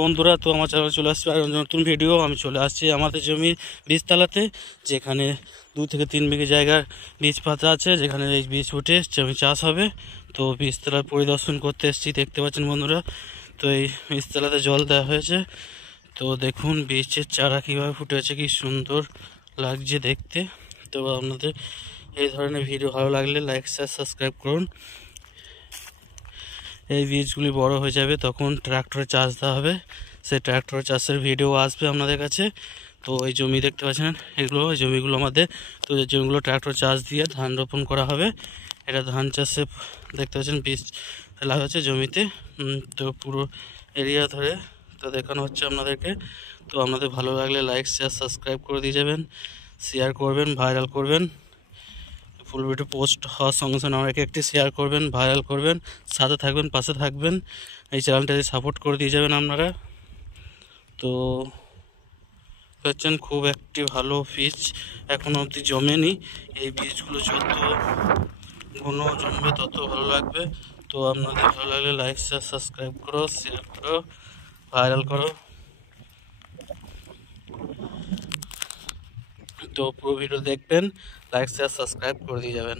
বন্ধুরা, তো আমার চ্যানেলে চলে আসছে আর নতুন ভিডিও। আমি চলে আসছি আমাদের জমির বীজতলাতে, যেখানে 2 থেকে 3 বিঘে জায়গার বীজ পাতা আছে, যেখানে এই বীজ ফুটে জমি চাষ হবে। তো বীজতলার পরিদর্শন করতে এসেছি, দেখতে পাচ্ছেন বন্ধুরা। তো এই বীজতলাতে জল দেওয়া হয়েছে। তো দেখুন বীজের চারা কীভাবে ফুটেছে, কি সুন্দর লাগছে দেখতে। তো আপনাদের এই ধরনের ভিডিও ভালো লাগলে লাইক শেয়ার সাবস্ক্রাইব করুন। এই বীজগুলি বড় হয়ে যাবে, তখন ট্রাক্টরে চাষ দেওয়া হবে। সেই ট্রাক্টর চাষের ভিডিও আসবে আপনাদের কাছে। তো এই জমি দেখতে পাচ্ছেন, এই জমিগুলো আমাদের। তো এই জমিগুলো ট্রাক্টর চাষ দিয়ে ধান রোপণ করা হবে। এটা ধান চাষে দেখতে পাচ্ছেন বীজ ফেলা হয়েছে জমিতে। তো পুরো এরিয়া ধরে তো দেখানো হচ্ছে আপনাদেরকে। তো আপনাদের ভালো লাগলে লাইক শেয়ার সাবস্ক্রাইব করে দিয়ে যাবেন, শেয়ার করবেন, ভাইরাল করবেন। ফুল ভিডিও পোস্ট হওয়ার সঙ্গে সঙ্গে আমাকে একটি শেয়ার করবেন, ভাইরাল করবেন, সাথে থাকবেন, পাশে থাকবেন। এই চ্যানেলটাকে সাপোর্ট করে দিয়ে যাবেন আপনারা। তো হচ্ছেন খুব একটি ভালো বীজ, এখনও অবধি জমেনি। এই বীজগুলো যত ঘন জমবে তত ভালো লাগবে। তো আপনাদের ভালো লাগলে লাইক শেয়ার সাবস্ক্রাইব করো, শেয়ার করো, ভাইরাল করো। তো পুরো ভিডিও দেখবেন, লাইক শেয়ার সাবস্ক্রাইব করে দিয়ে যাবেন।